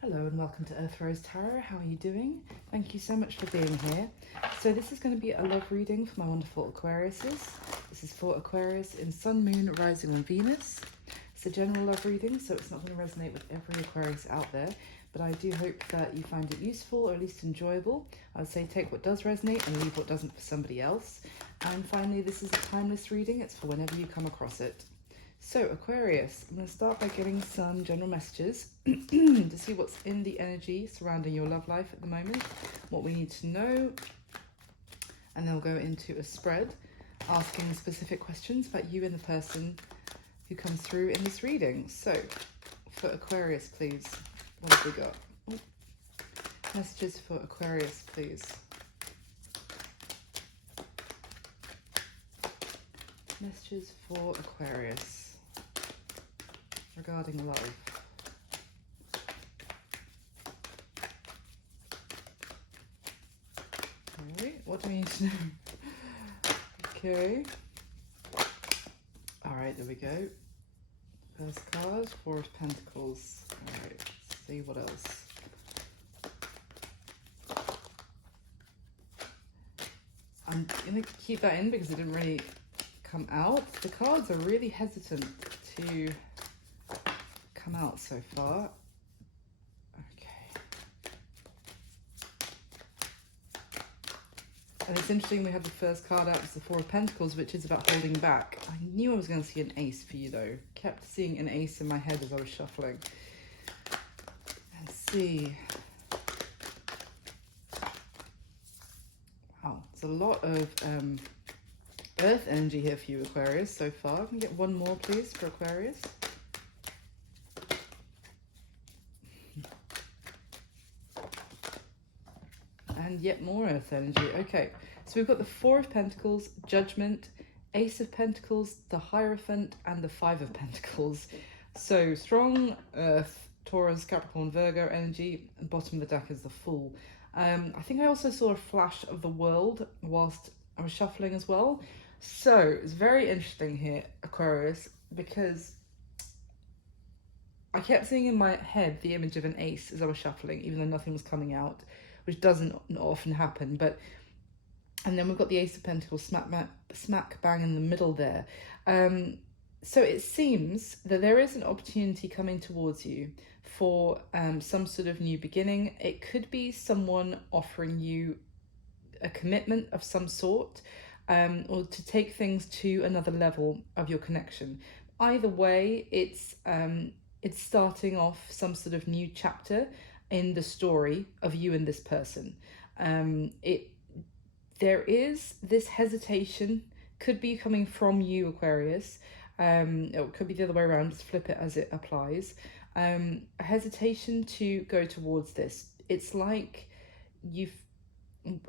Hello and welcome to Aquarius Tarot. How are you doing? Thank you so much for being here. So this is going to be a love reading for my wonderful Aquariuses. This is for Aquarius in Sun, Moon, Rising on Venus. It's a general love reading, so it's not going to resonate with every Aquarius out there, but I do hope that you find it useful or at least enjoyable. I would say take what does resonate and leave what doesn't for somebody else. And finally, this is a timeless reading. It's for whenever you come across it. So Aquarius, I'm going to start by getting some general messages to see what's in the energy surrounding your love life at the moment, what we need to know, and then we'll go into a spread asking specific questions about you and the person who comes through in this reading. So for Aquarius, please, what have we got? Oh. Messages for Aquarius, please. Messages for Aquarius regarding love. Alright, what do we need to know? Okay. Alright, there we go. First card, Four of Pentacles. Alright, let's see what else. I'm going to keep that in because it didn't really come out. The cards are really hesitant to come out so far. Okay. And it's interesting we had the first card out as the Four of Pentacles, which is about holding back. I knew I was going to see an ace for you though. Kept seeing an ace in my head as I was shuffling. Let's see. Wow, there's a lot of Earth energy here for you, Aquarius, so far. Can we get one more, please, for Aquarius? And yet more Earth energy. Okay, so we've got the Four of Pentacles, Judgment, Ace of Pentacles, the Hierophant, and the Five of Pentacles. So strong Earth, Taurus, Capricorn, Virgo energy, and bottom of the deck is the Fool. I think I also saw a flash of the World whilst I was shuffling as well. So it's very interesting here, Aquarius, because I kept seeing in my head the image of an ace as I was shuffling, even though nothing was coming out, which doesn't often happen. But and then we've got the Ace of Pentacles smack bang in the middle there. So it seems that there is an opportunity coming towards you for some sort of new beginning. It could be someone offering you a commitment of some sort, or to take things to another level of your connection. Either way, it's starting off some sort of new chapter in the story of you and this person. There is this hesitation, could be coming from you, Aquarius. It could be the other way around, just flip it as it applies. A hesitation to go towards this. It's like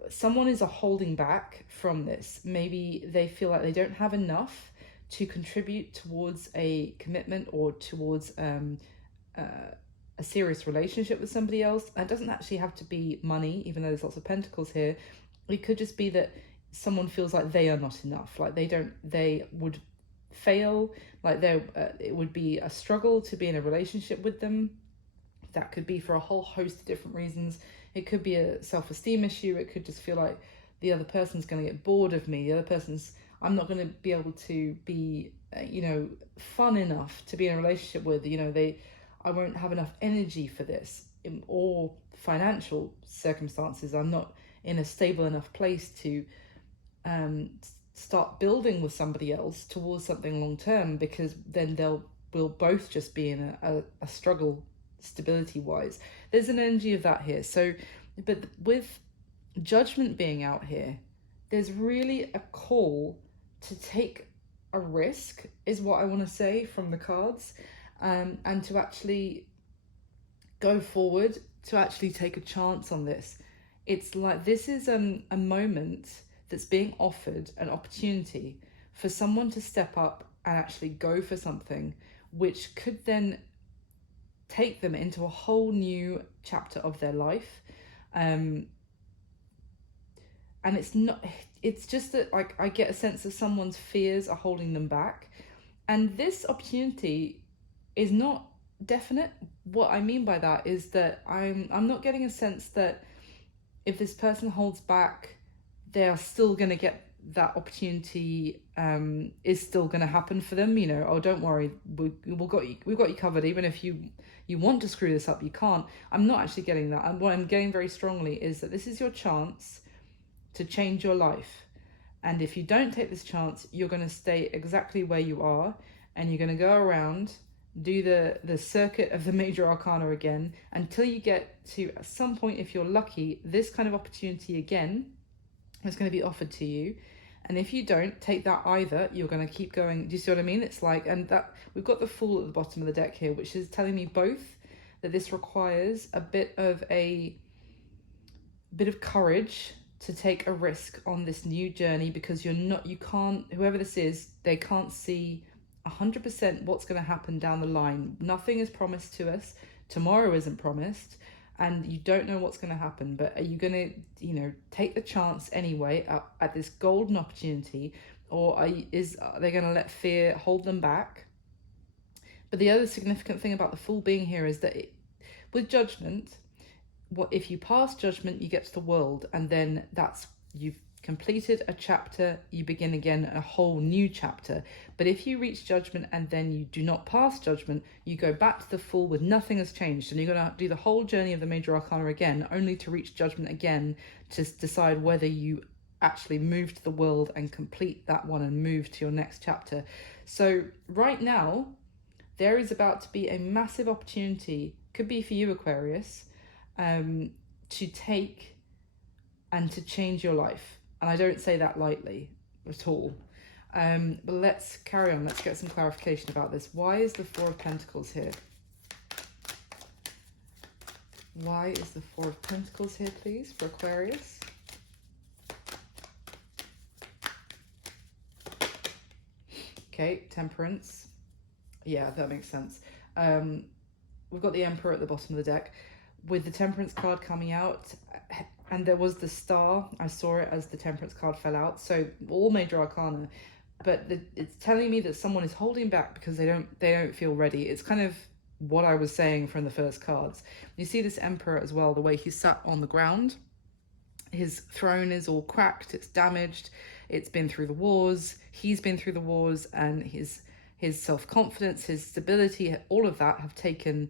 someone is holding back from this. Maybe they feel like they don't have enough to contribute towards a commitment or towards a serious relationship with somebody else. And it doesn't actually have to be money, even though there's lots of pentacles here. It could just be that someone feels like they are not enough, like they would fail, like it would be a struggle to be in a relationship with them. That could be for a whole host of different reasons. It could be a self-esteem issue. It could just feel like the other person's going to get bored of me. I'm not going to be able to be, fun enough to be in a relationship with. I won't have enough energy for this, or financial circumstances. I'm not in a stable enough place to start building with somebody else towards something long term, because then we'll both just be in a struggle stability wise. There's an energy of that here. So, but with Judgment being out here, there's really a call to take a risk, is what I want to say from the cards, and to actually go forward, to actually take a chance on this. It's like this is a moment that's being offered, an opportunity for someone to step up and actually go for something which could then take them into a whole new chapter of their life. And it's just that, like, I get a sense that someone's fears are holding them back. And this opportunity is not definite, what I mean by that is that I'm not getting a sense that if this person holds back, they are still going to get that opportunity, is still going to happen for them. You know, oh, don't worry, we've got you covered. Even if you want to screw this up, you can't. I'm not actually getting that. And what I'm getting very strongly is that this is your chance to change your life. And if you don't take this chance, you're going to stay exactly where you are, and you're going to go around, do the circuit of the major arcana again, until you get to, at some point, if you're lucky, this kind of opportunity again is going to be offered to you. And if you don't take that either, you're going to keep going. Do you see what I mean? It's like, and that we've got the Fool at the bottom of the deck here, which is telling me both that this requires a bit of courage to take a risk on this new journey, because you can't, whoever this is, they can't see 100% what's going to happen down the line. Nothing is promised to us. Tomorrow isn't promised, and you don't know what's going to happen. But are you going to, take the chance anyway at this golden opportunity, or are they going to let fear hold them back? But the other significant thing about the Fool being here is that with judgment, if you pass judgment, you get to the world, and then you've completed a chapter, you begin again a whole new chapter. But if you reach judgment and then you do not pass judgment, you go back to the Fool with nothing has changed, and you're going to do the whole journey of the major arcana again, only to reach judgment again to decide whether you actually move to the world and complete that one and move to your next chapter. So right now, there is about to be a massive opportunity, could be for you, Aquarius, to take and to change your life. And I don't say that lightly at all. But let's carry on. Let's get some clarification about this. Why is the Four of Pentacles here? Why is the Four of Pentacles here, please, for Aquarius? Okay, Temperance. Yeah, that makes sense. We've got the Emperor at the bottom of the deck, with the Temperance card coming out, and there was the Star. I saw it as the Temperance card fell out. So all major arcana, but it's telling me that someone is holding back because they don't feel ready. It's kind of what I was saying from the first cards. You see this Emperor as well, the way he's sat on the ground. His throne is all cracked, it's damaged, it's been through the wars, he's been through the wars, and his self-confidence, his stability, all of that have taken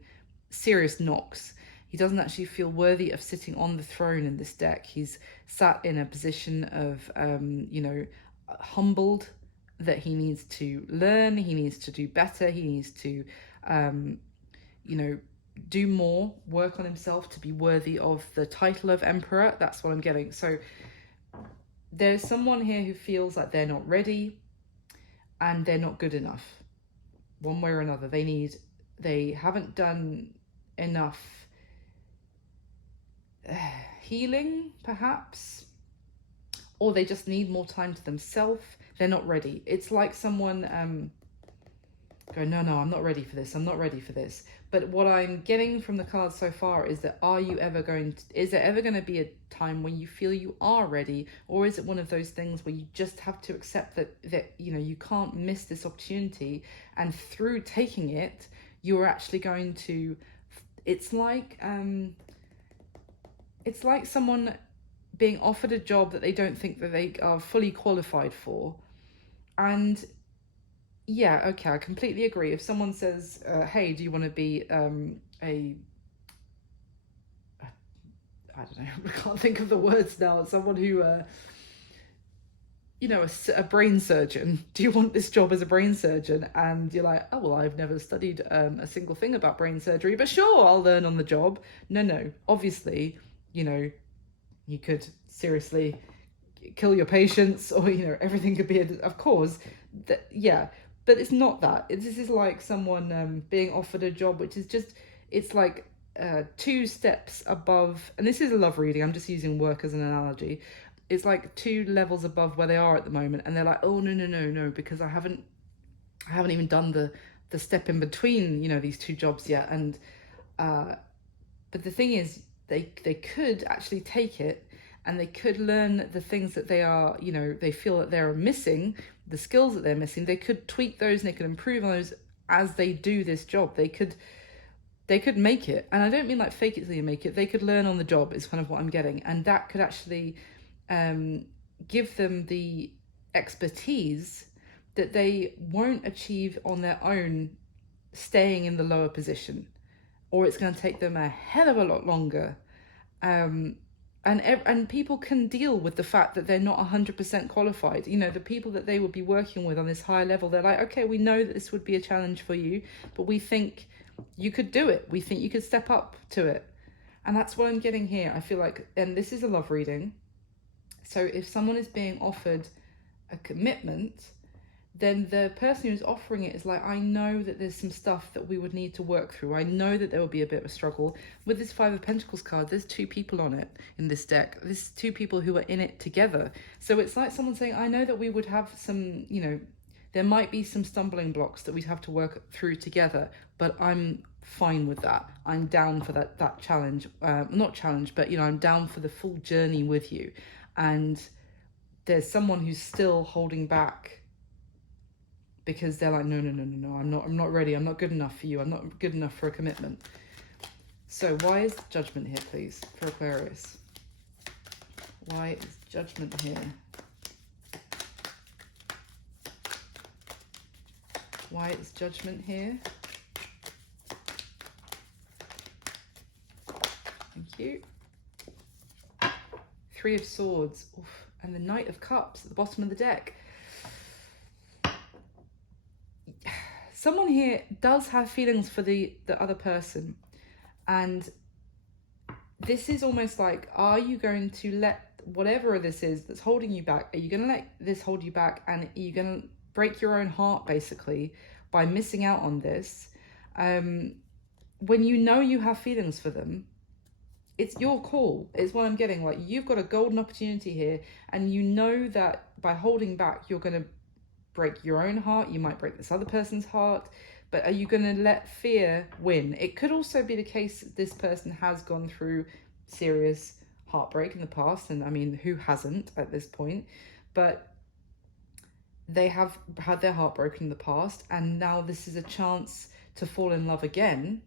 serious knocks. He doesn't actually feel worthy of sitting on the throne in this deck. He's sat in a position of, humbled, that he needs to learn, he needs to do better, he needs to, do more, work on himself to be worthy of the title of Emperor. That's what I'm getting. So there's someone here who feels like they're not ready and they're not good enough. One way or another, they haven't done enough healing, perhaps, or they just need more time to themselves. They're not ready. It's like someone going, no, I'm not ready for this. I'm not ready for this. But what I'm getting from the cards so far is that is there ever going to be a time when you feel you are ready? Or is it one of those things where you just have to accept that you can't miss this opportunity, and through taking it, you're actually going to, it's like someone being offered a job that they don't think that they are fully qualified for. And yeah, okay, I completely agree. If someone says, hey, do you want to be I don't know, I can't think of the words now. Someone who, a brain surgeon. Do you want this job as a brain surgeon? And you're like, oh, well, I've never studied a single thing about brain surgery, but sure, I'll learn on the job. No, obviously, you could seriously kill your patients, or, everything could be, of course, yeah. But it's not that. This is like someone being offered a job, which is just, it's like 2 steps above, and this is a love reading, I'm just using work as an analogy. It's like 2 levels above where they are at the moment, and they're like, oh, no, because I haven't even done the step in between, these 2 jobs yet. And but the thing is, they could actually take it, and they could learn the things that they feel that they're missing, the skills that they're missing. They could tweak those, and they could improve on those as they do this job. They could they could make it. And I don't mean like fake it till you make it. They could learn on the job is kind of what I'm getting. And that could actually give them the expertise that they won't achieve on their own, staying in the lower position, or it's going to take them a hell of a lot longer. And people can deal with the fact that they're not 100% qualified. You know, the people that they would be working with on this higher level, they're like, okay, we know that this would be a challenge for you, but we think you could do it. We think you could step up to it. And that's what I'm getting here. I feel like, and this is a love reading. So if someone is being offered a commitment, then the person who's offering it is like, I know that there's some stuff that we would need to work through. I know that there will be a bit of a struggle. With this Five of Pentacles card, there's two people on it in this deck. There's two people who are in it together. So it's like someone saying, I know that we would have some, you know, there might be some stumbling blocks that we'd have to work through together, but I'm fine with that. I'm down for that challenge. Not challenge, but, you know, I'm down for the full journey with you. And there's someone who's still holding back because they're like, no, I'm not ready. I'm not good enough for you. I'm not good enough for a commitment. So why is Judgment here, please, for Aquarius? Why is Judgment here? Why is Judgment here? Thank you. Three of Swords. Oof. And the Knight of Cups at the bottom of the deck. Someone here does have feelings for the other person. And this is almost like, are you going to let whatever this is that's holding you back, are you going to let this hold you back? And are you going to break your own heart, basically, by missing out on this? When you know you have feelings for them, it's your call, is what I'm getting. Like, you've got a golden opportunity here, and you know that by holding back, you're going to break your own heart. You might break this other person's heart, but are you going to let fear win? It could also be the case that this person has gone through serious heartbreak in the past, and I mean, who hasn't at this point? But they have had their heart broken in the past, and now this is a chance to fall in love again,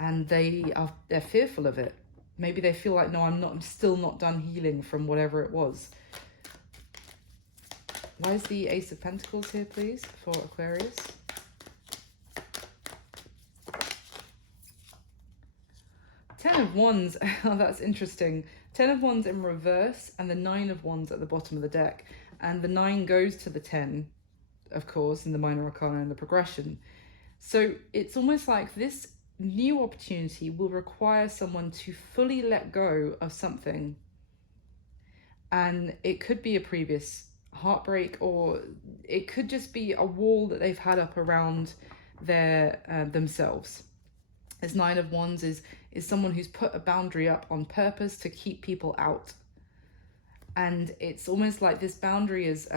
and they're fearful of it. Maybe they feel like, no, I'm still not done healing from whatever it was. Why is the Ace of Pentacles here, please, for Aquarius? Ten of Wands. Oh, that's interesting. 10 of Wands in reverse, and the 9 of Wands at the bottom of the deck. And the 9 goes to the 10, of course, in the minor arcana and the progression. So it's almost like this new opportunity will require someone to fully let go of something. And it could be a previous heartbreak, or it could just be a wall that they've had up around their themselves. This 9 of Wands is someone who's put a boundary up on purpose to keep people out. And it's almost like this boundary is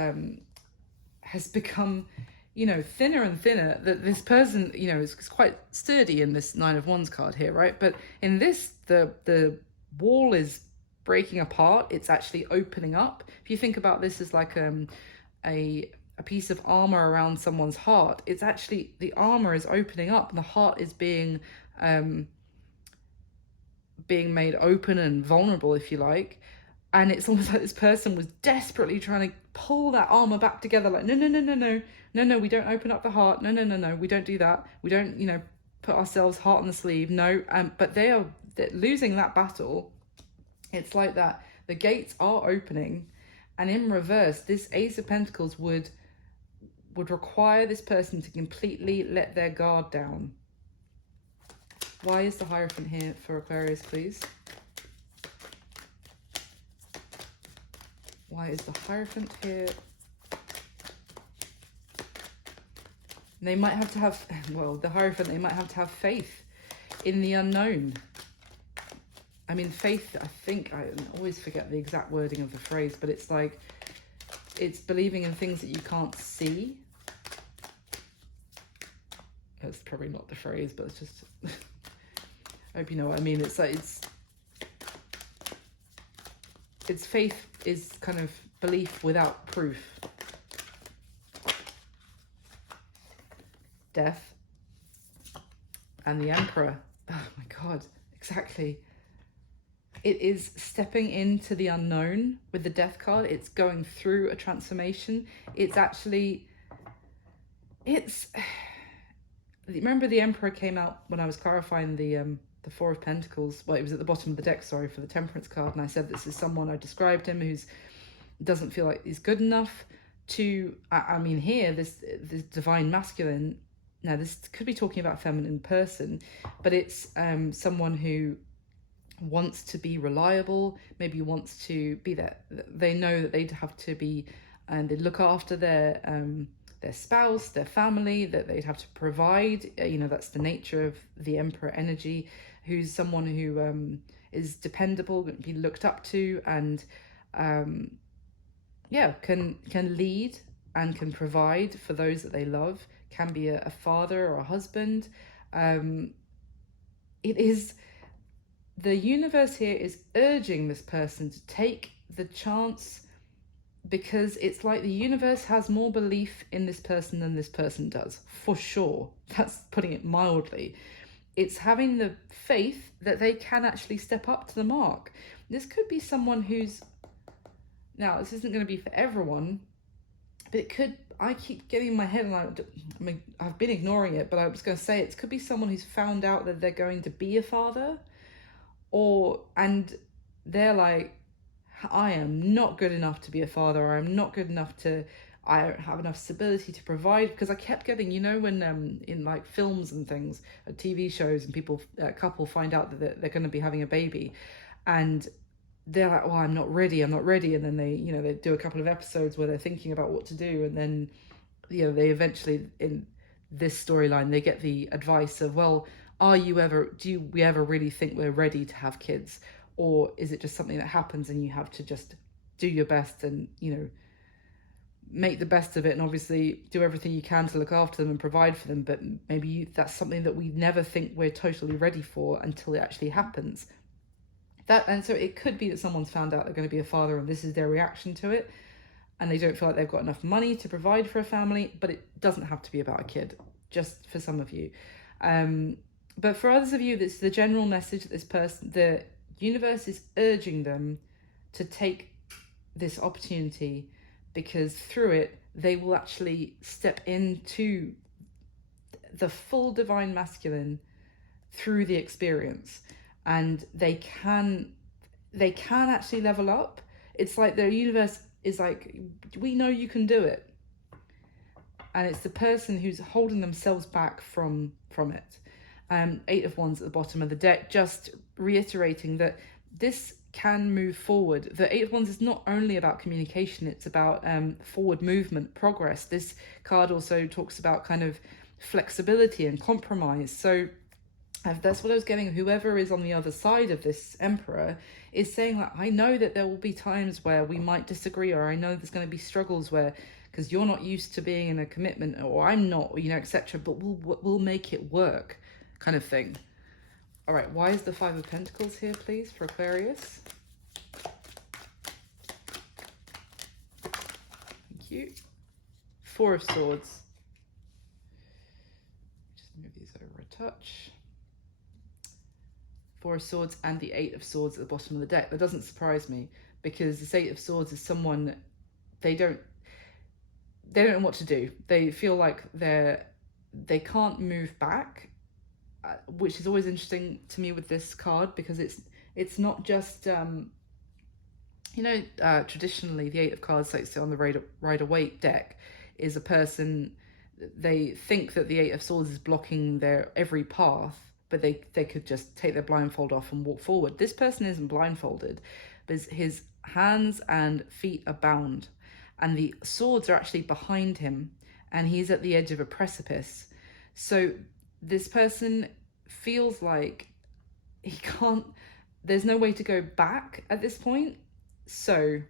has become, you know, thinner and thinner, that this person, you know, is quite sturdy in this 9 of Wands card here, right? But in this, the wall is breaking apart. It's actually opening up. If you think about this as like a piece of armor around someone's heart, it's actually, the armor is opening up and the heart is being made open and vulnerable, if you like. And it's almost like this person was desperately trying to pull that armor back together, like, no, we don't open up the heart. No, we don't do that. We don't, you know, put ourselves heart on the sleeve. No, but they're losing that battle. It's like that. The gates are opening, and in reverse, this Ace of Pentacles would require this person to completely let their guard down. Why is the Hierophant here for Aquarius, please? Why is the Hierophant here? They might have to have, well, the Hierophant, they might have to have faith in the unknown. I mean, faith, I think, I always forget the exact wording of the phrase, but it's like, it's believing in things that you can't see. That's probably not the phrase, but it's just, I hope you know what I mean. It's like, it's faith is kind of belief without proof. Death and the Emperor. Oh my God, exactly. It is stepping into the unknown with the Death card. It's going through a transformation. It's actually, it's, remember the Emperor came out when I was clarifying the Four of Pentacles. Well, it was at the bottom of the deck, sorry, for the Temperance card. And I said this is someone, I described him, who's doesn't feel like he's good enough to, I mean, here, this divine masculine, now this could be talking about a feminine person, but it's someone who wants to be reliable, maybe wants to be that, they know that they'd have to be, and they look after their spouse, their family, that they'd have to provide, you know, that's the nature of the Emperor energy, who's someone who is dependable, be looked up to, and yeah, can lead and can provide for those that they love, can be a father or a husband. It is, the universe here is urging this person to take the chance, because it's like the universe has more belief in this person than this person does, for sure. That's putting it mildly. It's having the faith that they can actually step up to the mark. This could be someone who's, now this isn't going to be for everyone, but it could, I keep getting in my head, and I've been ignoring it, but I was going to say it could be someone who's found out that they're going to be a father, and they're like, I am not good enough to be a father, or I'm not good enough to, I don't have enough stability to provide. Because I kept getting, you know, when in like films and things, TV shows, and people, a couple find out that they're going to be having a baby, and they're like, oh, I'm not ready, and then they, you know, they do a couple of episodes where they're thinking about what to do, and then, you know, they eventually, in this storyline, they get the advice of, well, do we ever really think we're ready to have kids? Or is it just something that happens and you have to just do your best and, you know, make the best of it, and obviously do everything you can to look after them and provide for them, but maybe that's something that we never think we're totally ready for until it actually happens. And so it could be that someone's found out they're going to be a father, and this is their reaction to it, and they don't feel like they've got enough money to provide for a family. But it doesn't have to be about a kid, just for some of you. But for others of you, that's the general message that this person, the universe is urging them to take this opportunity, because through it, they will actually step into the full divine masculine through the experience, and they can actually level up. It's like the universe is like, we know you can do it, and it's the person who's holding themselves back from it. Eight of Wands at the bottom of the deck, just reiterating that this can move forward. The Eight of Wands is not only about communication, it's about forward movement, progress. This card also talks about kind of flexibility and compromise. So that's what I was getting. Whoever is on the other side of this Emperor is saying, like, I know that there will be times where we might disagree, or I know there's going to be struggles where, because you're not used to being in a commitment, or I'm not, you know, etc. But we'll make it work, kind of thing. All right, why is the Five of Pentacles here, please, for Aquarius? Thank you. Four of Swords. Just move these over a touch. Four of Swords and the Eight of Swords at the bottom of the deck. That doesn't surprise me, because this Eight of Swords is someone, they don't know what to do. They feel like they can't move back, which is always interesting to me with this card, because it's not just you know, traditionally the Eight of Cards, like so on the Rider-Waite deck, is a person, they think that the Eight of Swords is blocking their every path, but they could just take their blindfold off and walk forward. This person isn't blindfolded, but his hands and feet are bound, and the swords are actually behind him, and he's at the edge of a precipice. So this person feels like he can't, there's no way to go back at this point. So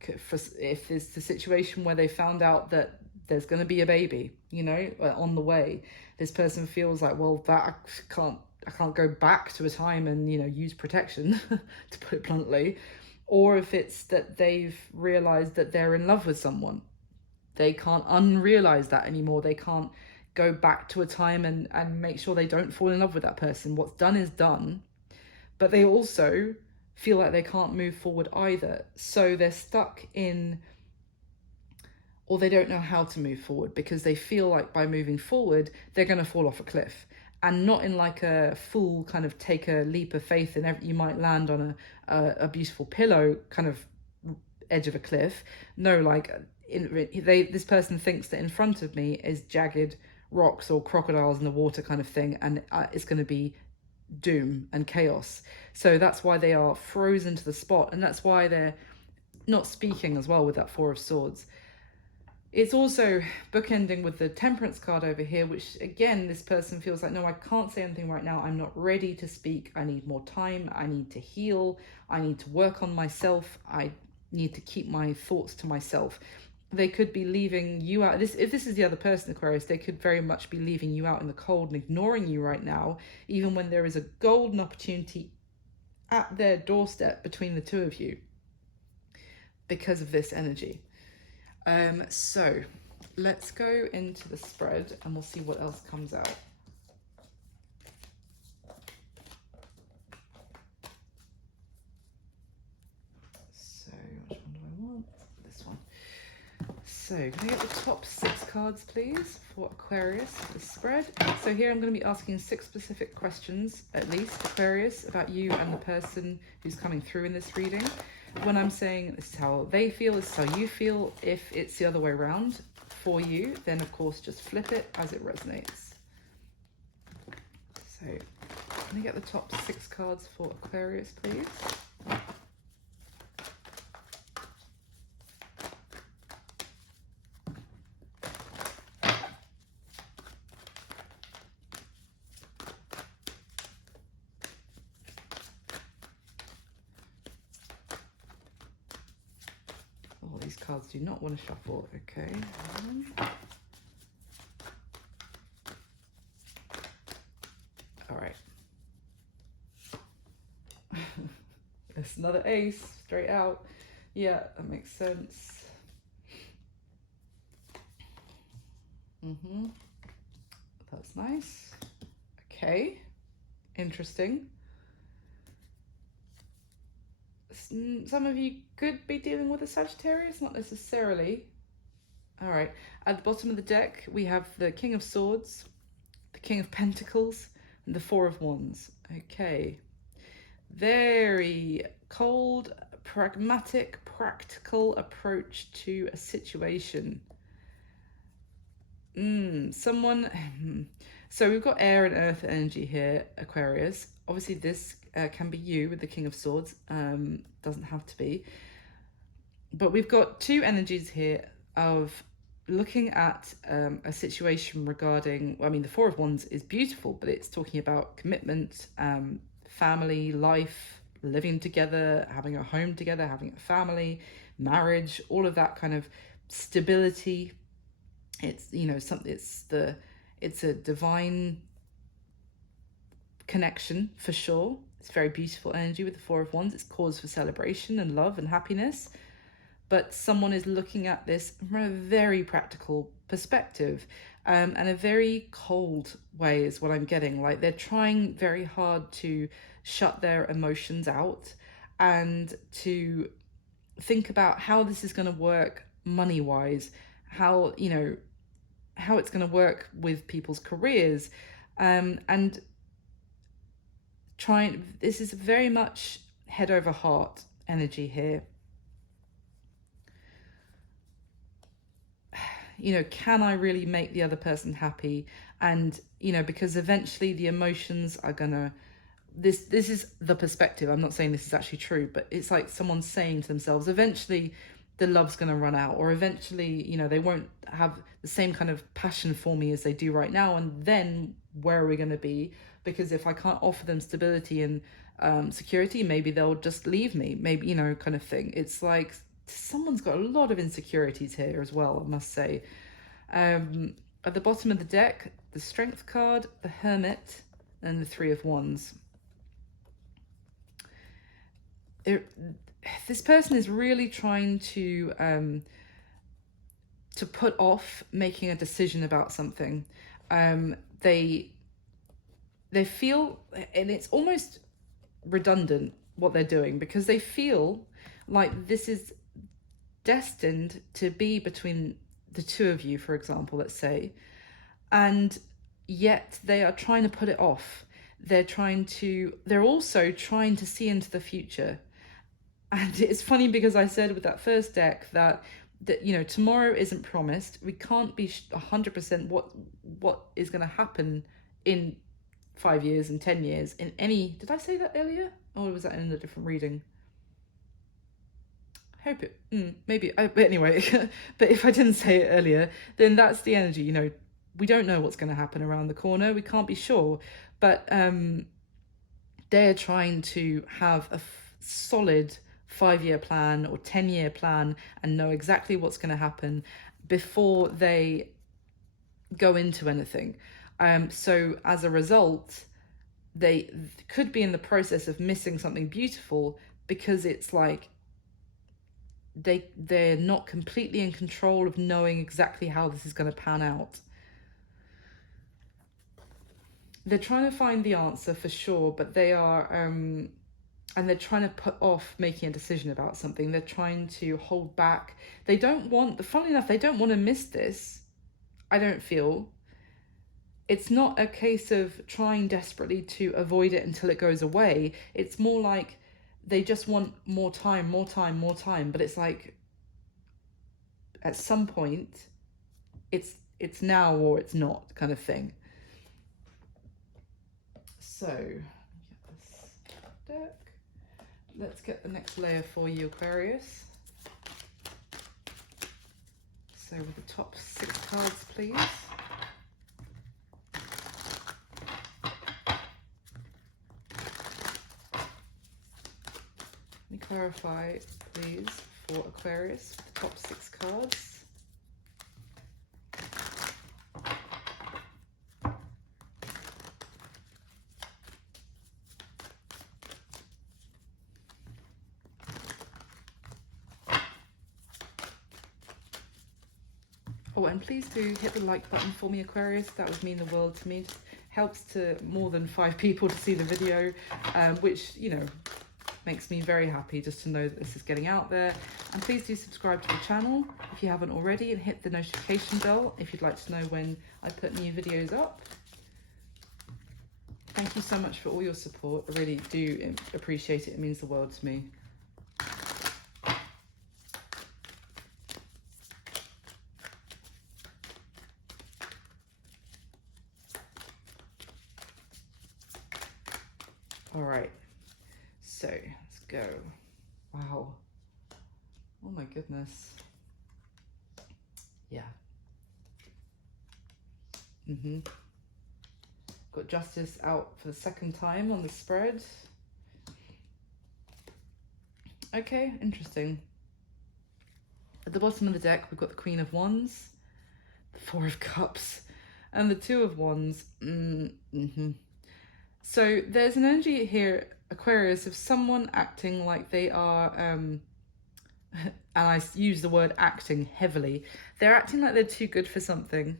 if it's the situation where they found out that there's going to be a baby, you know, on the way, this person feels like, well, that I can't go back to a time and, you know, use protection, to put it bluntly. Or if it's that they've realized that they're in love with someone, they can't unrealize that anymore. They can't go back to a time and make sure they don't fall in love with that person. What's done is done. But they also feel like they can't move forward either. So they're stuck in, or they don't know how to move forward, because they feel like by moving forward, they're going to fall off a cliff. And not in like a full kind of take a leap of faith and you might land on a beautiful pillow kind of edge of a cliff. No, like this person thinks that in front of me is jagged rocks or crocodiles in the water kind of thing, and it's going to be doom and chaos. So that's why they are frozen to the spot, and that's why they're not speaking as well with that Four of Swords. It's also bookending with the Temperance card over here, which again, this person feels like, no, I can't say anything right now. I'm not ready to speak. I need more time. I need to heal. I need to work on myself. I need to keep my thoughts to myself. They could be leaving you out. If this is the other person, Aquarius, they could very much be leaving you out in the cold and ignoring you right now, even when there is a golden opportunity at their doorstep between the two of you because of this energy. So let's go into the spread and we'll see what else comes out. So which one do I want? This one. So can I get the top 6 cards, please, for Aquarius, the spread? So here I'm going to be asking 6 specific questions, at least, Aquarius, about you and the person who's coming through in this reading. When I'm saying this is how they feel, this is how you feel. If it's the other way around for you, then of course just flip it as it resonates. So can I get the top 6 cards for Aquarius, please? Oh, these cards do not want to shuffle. Okay. All right. It's another ace straight out. Yeah, that makes sense. That's nice. Okay. Interesting. Some of you could be dealing with a Sagittarius, not necessarily. All right. At the bottom of the deck, we have the King of Swords, the King of Pentacles, and the Four of Wands. Okay. Very cold, pragmatic, practical approach to a situation. So we've got air and earth energy here, Aquarius. Obviously this can be you with the King of Swords. Doesn't have to be. But we've got 2 energies here of looking at a situation regarding, I mean, the Four of Wands is beautiful, but it's talking about commitment, family, life, living together, having a home together, having a family, marriage, all of that kind of stability. It's, you know, something, it's a divine connection for sure. It's very beautiful energy with the Four of Wands. It's cause for celebration and love and happiness. But someone is looking at this from a very practical perspective, and a very cold way is what I'm getting. Like they're trying very hard to shut their emotions out and to think about how this is going to work money-wise, how, you know, how it's going to work with people's careers, and this is very much head over heart energy here. You know, can I really make the other person happy? And, you know, because eventually the emotions are gonna, this is the perspective. I'm not saying this is actually true, but it's like someone saying to themselves, eventually the love's gonna run out, or eventually, you know, they won't have the same kind of passion for me as they do right now. And then where are we gonna be? Because if I can't offer them stability and security, maybe they'll just leave me, maybe, you know, kind of thing. It's like, someone's got a lot of insecurities here as well, I must say. At the bottom of the deck, the Strength card, the Hermit, and the Three of Wands. This person is really trying to put off making a decision about something. They feel, and it's almost redundant what they're doing, because they feel like this is destined to be between the two of you, for example, let's say, and yet they are trying to put it off. They're also trying to see into the future. And it's funny because I said with that first deck that you know, tomorrow isn't promised. We can't be 100% what is going to happen in 5 years and 10 years in any. Did I say that earlier, or was that in a different reading? I hope it maybe but anyway. But if I didn't say it earlier, then that's the energy. You know, we don't know what's going to happen around the corner. We can't be sure, but they're trying to have a solid 5-year plan or 10-year plan and know exactly what's going to happen before they go into anything. So as a result, they could be in the process of missing something beautiful, because it's like they're not completely in control of knowing exactly how this is going to pan out. They're trying to find the answer for sure, but they are and they're trying to put off making a decision about something. They're trying to hold back. They don't want, funnily enough, they don't want to miss this. I don't feel. It's not a case of trying desperately to avoid it until it goes away. It's more like they just want more time, more time, more time. But it's like, at some point, it's now or it's not, kind of thing. So, get this deck. Let's get the next layer for you, Aquarius. So with the top 6 cards, please. Let me clarify, please, for Aquarius, the top 6 cards. Oh, and please do hit the like button for me, Aquarius. That would mean the world to me. It helps to more than 5 people to see the video, which, you know, makes me very happy just to know that this is getting out there. And please do subscribe to the channel if you haven't already, and hit the notification bell if you'd like to know when I put new videos up. Thank you so much for all your support. I really do appreciate it. It means the world to me. All right, so let's go. Wow. Oh my goodness. Yeah. Got Justice out for the 2nd time on the spread. Okay, interesting. At the bottom of the deck, we've got the Queen of Wands, the 4 of Cups, and the 2 of Wands. So there's an energy here, Aquarius, of someone acting like they are, and I use the word acting heavily, they're acting like they're too good for something.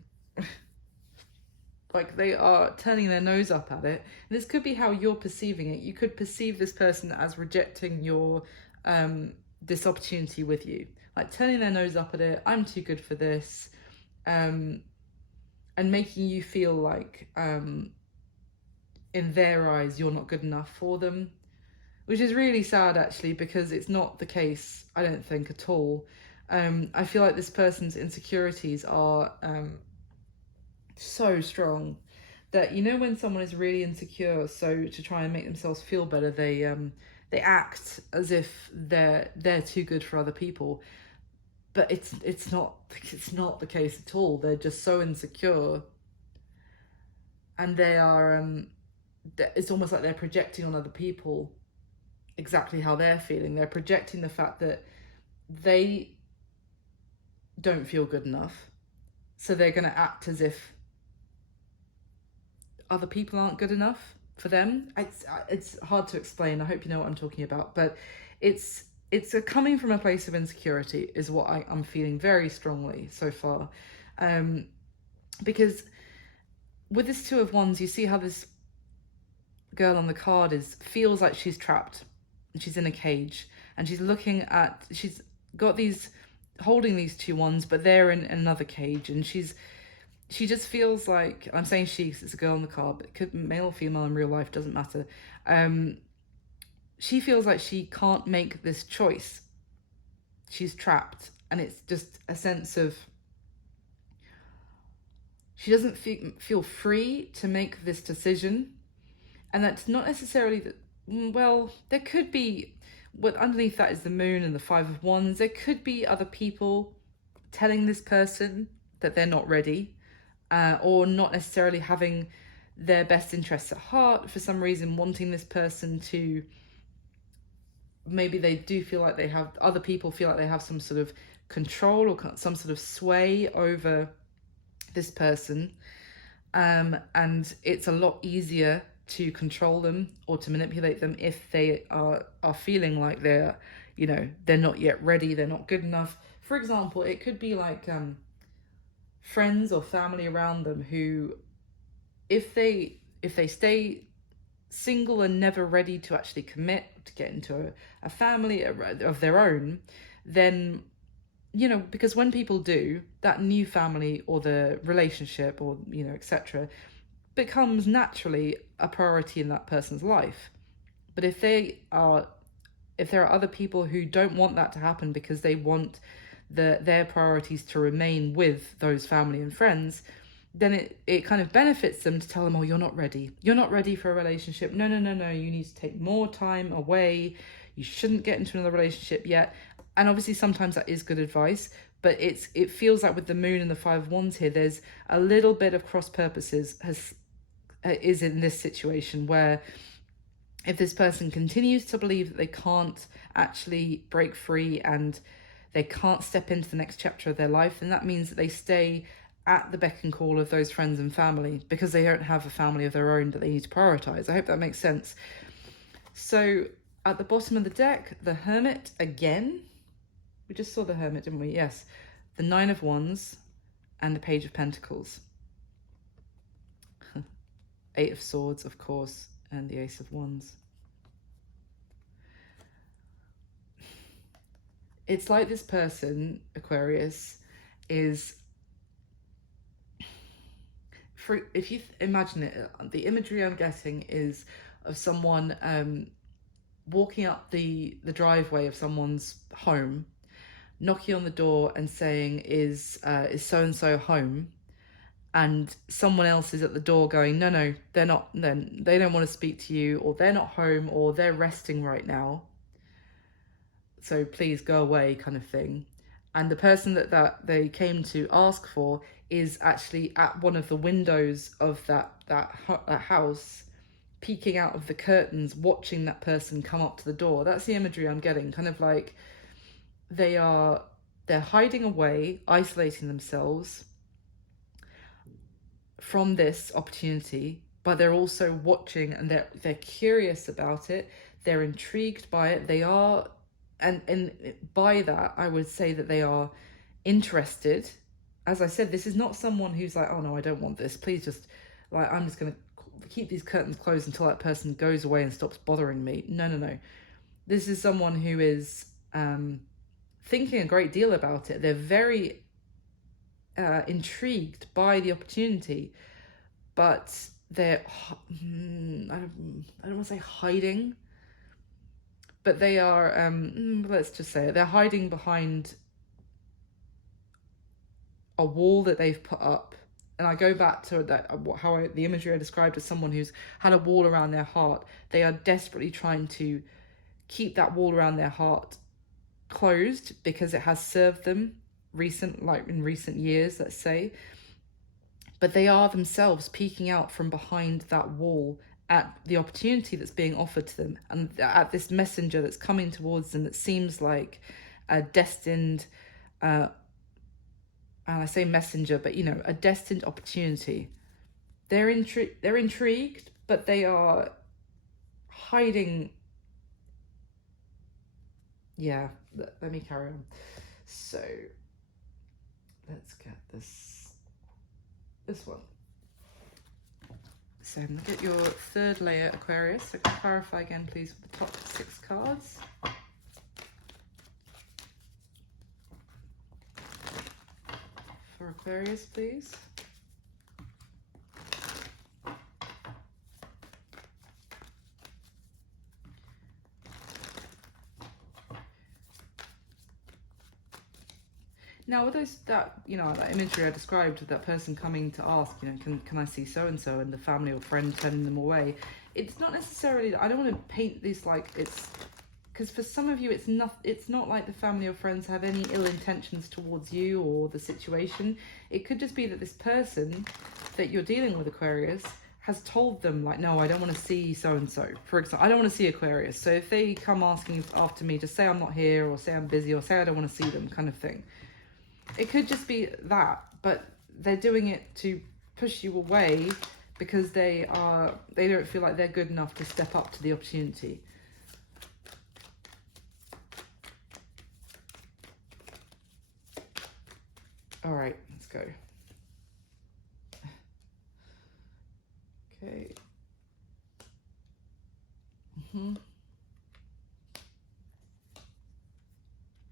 Like they are turning their nose up at it. And this could be how you're perceiving it. You could perceive this person as rejecting your this opportunity with you. Like turning their nose up at it, I'm too good for this, and making you feel like in their eyes you're not good enough for them, which is really sad actually, because it's not the case, I don't think, at all. I feel like this person's insecurities are so strong that, you know, when someone is really insecure, so to try and make themselves feel better, they act as if they're too good for other people, but it's not the case at all. They're just so insecure, and they are it's almost like they're projecting on other people exactly how they're feeling. They're projecting the fact that they don't feel good enough, so they're going to act as if other people aren't good enough for them. It's hard to explain. I hope you know what I'm talking about, but it's coming from a place of insecurity is what I'm feeling very strongly so far, because with this Two of Wands, you see how this girl on the card feels like she's trapped and she's in a cage, and she's got these, holding these two wands, but they're in another cage, and she just feels like, I'm saying she 'cause it's a girl on the card, but it could be male or female in real life, doesn't matter. She feels like she can't make this choice. She's trapped, and it's just a sense of she doesn't feel free to make this decision. And that's not necessarily that, well, there could be, what underneath that is the moon and the Five of Wands. There could be other people telling this person that they're not ready, or not necessarily having their best interests at heart, for some reason wanting this person to, maybe they do feel like they have, other people feel like they have some sort of control or some sort of sway over this person, and it's a lot easier to control them or to manipulate them if they are feeling like they're not yet ready, they're not good enough. For example, it could be like friends or family around them who, if they stay single and never ready to actually commit to get into a family of their own, then because when people do, that new family or the relationship or etc. becomes naturally a priority in that person's life. But if there are other people who don't want that to happen because they want their priorities to remain with those family and friends, then it kind of benefits them to tell them, oh, you're not ready for a relationship, no, you need to take more time away, you shouldn't get into another relationship yet. And obviously sometimes that is good advice, but it feels like with the moon and the Five of Wands here, there's a little bit of cross purposes is in this situation, where if this person continues to believe that they can't actually break free and they can't step into the next chapter of their life, then that means that they stay at the beck and call of those friends and family because they don't have a family of their own that they need to prioritize. I hope that makes sense. So at the bottom of the deck, the Hermit again. We just saw the Hermit, didn't we? Yes. The Nine of Wands and the Page of Pentacles. Eight of Swords, of course, and the Ace of Wands. It's like this person, Aquarius, is, if you imagine it, the imagery I'm getting is of someone walking up the driveway of someone's home, knocking on the door and saying, is so-and-so home? And someone else is at the door going, no, they're not, then they don't want to speak to you, or they're not home, or they're resting right now, so please go away, kind of thing. And the person that they came to ask for is actually at one of the windows of that house, peeking out of the curtains, watching that person come up to the door. That's the imagery I'm getting, kind of like they're hiding away, isolating themselves from this opportunity, but they're also watching, and they're curious about it, they're intrigued by it, they are, and by that I would say that they are interested. As I said, this is not someone who's like, oh no, I don't want this, please just, like, I'm just going to keep these curtains closed until that person goes away and stops bothering me. No. This is someone who is thinking a great deal about it. They're very intrigued by the opportunity, but they're, I don't want to say hiding, but they are, let's just say it, they're hiding behind a wall that they've put up. And I go back to that, the imagery I described as someone who's had a wall around their heart. They are desperately trying to keep that wall around their heart closed because it has served them in recent years, let's say. But they are themselves peeking out from behind that wall at the opportunity that's being offered to them, and at this messenger that's coming towards them that seems like a destined, and I say messenger, but a destined opportunity. They're intrigued, but they are hiding. Yeah, let me carry on. So let's get this one. So I'm going to get your third layer, Aquarius. So can you clarify again, please, with the top 6 cards. For Aquarius, please. Now, with those, that imagery I described of that person coming to ask, can I see so and so, and the family or friend turning them away, it's not necessarily. I don't want to paint this like it's, because for some of you, it's not like the family or friends have any ill intentions towards you or the situation. It could just be that this person that you're dealing with, Aquarius, has told them, like, no, I don't want to see so and so. For example, I don't want to see Aquarius. So if they come asking after me, just say I'm not here, or say I'm busy, or say I don't want to see them, kind of thing. It could just be that, but they're doing it to push you away because they don't feel like they're good enough to step up to the opportunity. All right, let's go. Okay.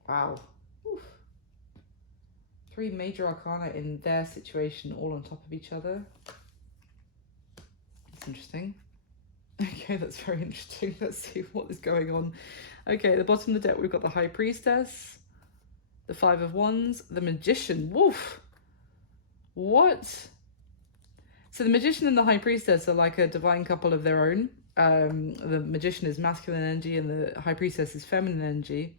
Wow. Oof. 3 major arcana in their situation, all on top of each other. That's interesting. Okay, that's very interesting. Let's see what is going on. Okay, at the bottom of the deck, we've got the High Priestess, the 5 of Wands, the Magician. Woof! What? So the Magician and the High Priestess are like a divine couple of their own. The Magician is masculine energy and the High Priestess is feminine energy.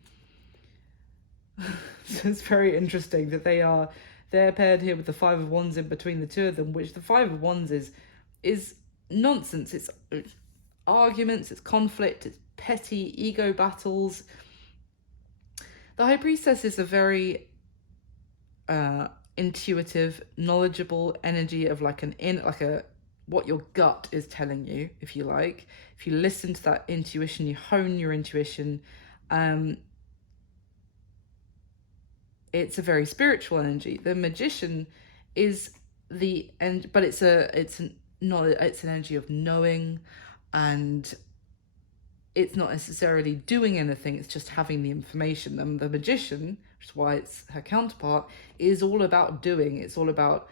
So it's very interesting that they're paired here with the 5 of Wands in between the two of them, which the 5 of Wands is nonsense. It's arguments, it's conflict, it's petty ego battles. The High Priestess is a very intuitive, knowledgeable energy of what your gut is telling you, if you like. If you listen to that intuition, you hone your intuition. It's a very spiritual energy. The Magician is but it's an energy of knowing, and it's not necessarily doing anything. It's just having the information. And the Magician, which is why it's her counterpart, is all about doing. It's all about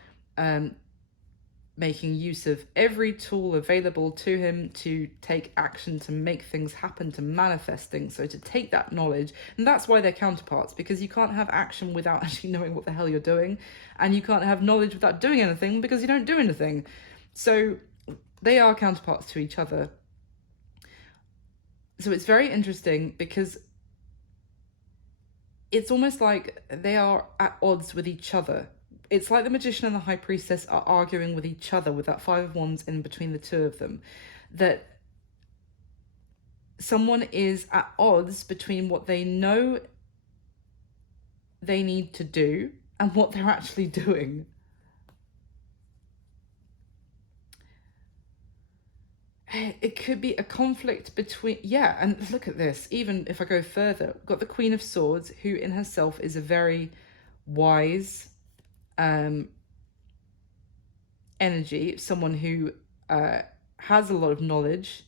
making use of every tool available to him to take action, to make things happen, to manifest things. So to take that knowledge, and that's why they're counterparts, because you can't have action without actually knowing what the hell you're doing, and you can't have knowledge without doing anything because you don't do anything. So they are counterparts to each other. So it's very interesting because it's almost like they are at odds with each other. It's like the Magician and the High Priestess are arguing with each other with that 5 of Wands in between the two of them. That someone is at odds between what they know they need to do and what they're actually doing. It could be a conflict between, and look at this. Even if I go further, we've got the Queen of Swords, who in herself is a very wise energy, someone who has a lot of knowledge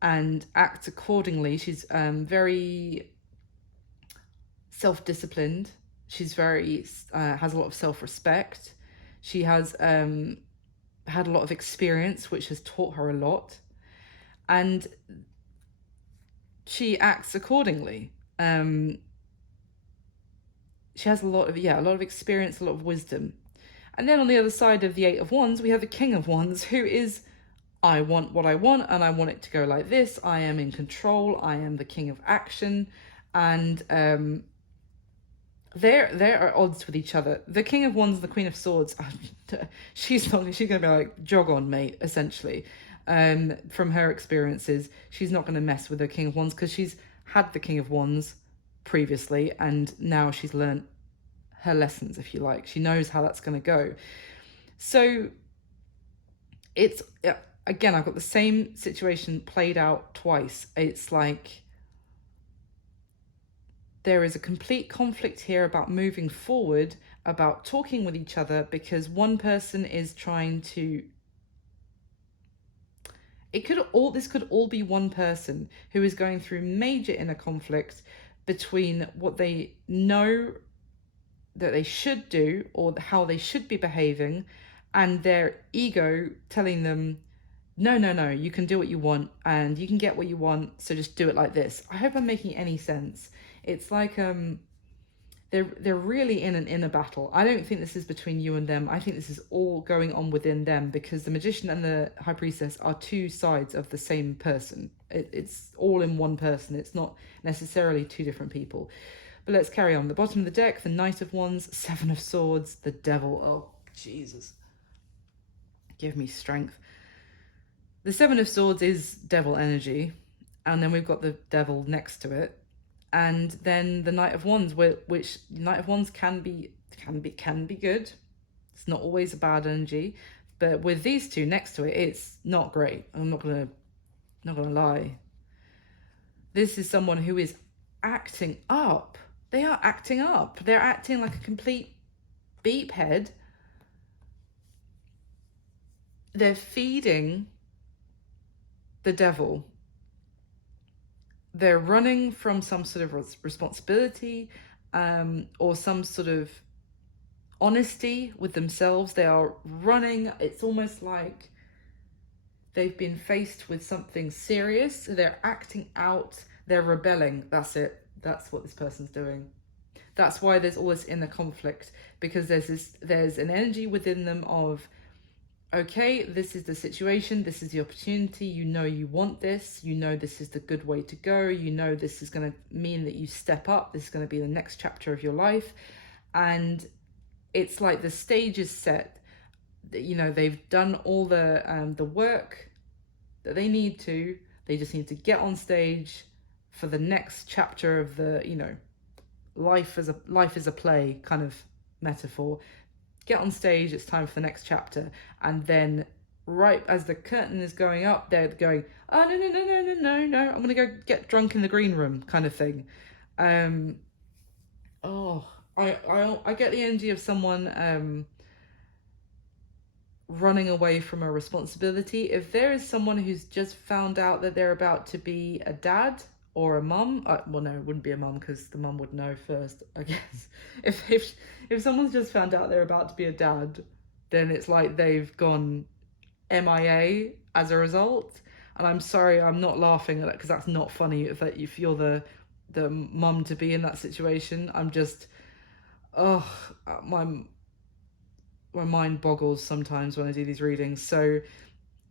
and acts accordingly. She's very self-disciplined. She's very has a lot of self-respect. She has had a lot of experience, which has taught her a lot, and she acts accordingly. She has a lot of experience, a lot of wisdom. And then on the other side of the 8 of Wands, we have the King of Wands, who is, I want what I want, and I want it to go like this. I am in control. I am the king of action. And they're at odds with each other. The King of Wands and the Queen of Swords, she's going to be like, jog on, mate, essentially. From her experiences, she's not going to mess with the King of Wands because she's had the King of Wands previously, and now she's learned her lessons, if you like. She knows how that's going to go. So it's, again, I've got the same situation played out twice. It's like there is a complete conflict here about moving forward, about talking with each other, because one person is trying to this could all be one person who is going through major inner conflict between what they know that they should do or how they should be behaving, and their ego telling them, no, no, no, you can do what you want and you can get what you want, so just do it like this. I hope I'm making any sense. It's like they're really in an inner battle. I don't think this is between you and them. I think this is all going on within them, because the magician and the high priestess are two sides of the same person. It's all in one person. It's not necessarily two different people. But let's carry on. The bottom of the deck, the Knight of Wands, Seven of Swords, the Devil. Oh, Jesus. Give me strength. The Seven of Swords is devil energy, and then we've got the devil next to it. And then the Knight of Wands, which Knight of Wands can be good. It's not always a bad energy, but with these two next to it, it's not great. I'm not gonna lie. This is someone who is acting up. They are acting up. They're acting like a complete beep head. They're feeding the devil. They're running from some sort of responsibility, or some sort of honesty with themselves. They are running. It's almost like they've been faced with something serious. So they're acting out. They're rebelling. That's it. That's what this person's doing. That's why there's all this inner conflict, because there's an energy within them of, okay, this is the situation, this is the opportunity, you know you want this, you know this is the good way to go, you know this is going to mean that you step up, this is going to be the next chapter of your life. And it's like the stage is set. You know, they've done all the work that they need to. They just need to get on stage for the next chapter of the, you know, life is a play kind of metaphor. Get on stage, it's time for the next chapter. And then right as the curtain is going up, they're going, oh, no, I'm gonna go get drunk in the green room kind of thing. I get the energy of someone running away from a responsibility. If there is someone who's just found out that they're about to be a dad or a mum, well, no, it wouldn't be a mum because the mum would know first, I guess. If someone's just found out they're about to be a dad, then it's like they've gone MIA as a result. And I'm sorry, I'm not laughing at it because that's not funny. If you're the mum to be in that situation, I'm just, my mind boggles sometimes when I do these readings. So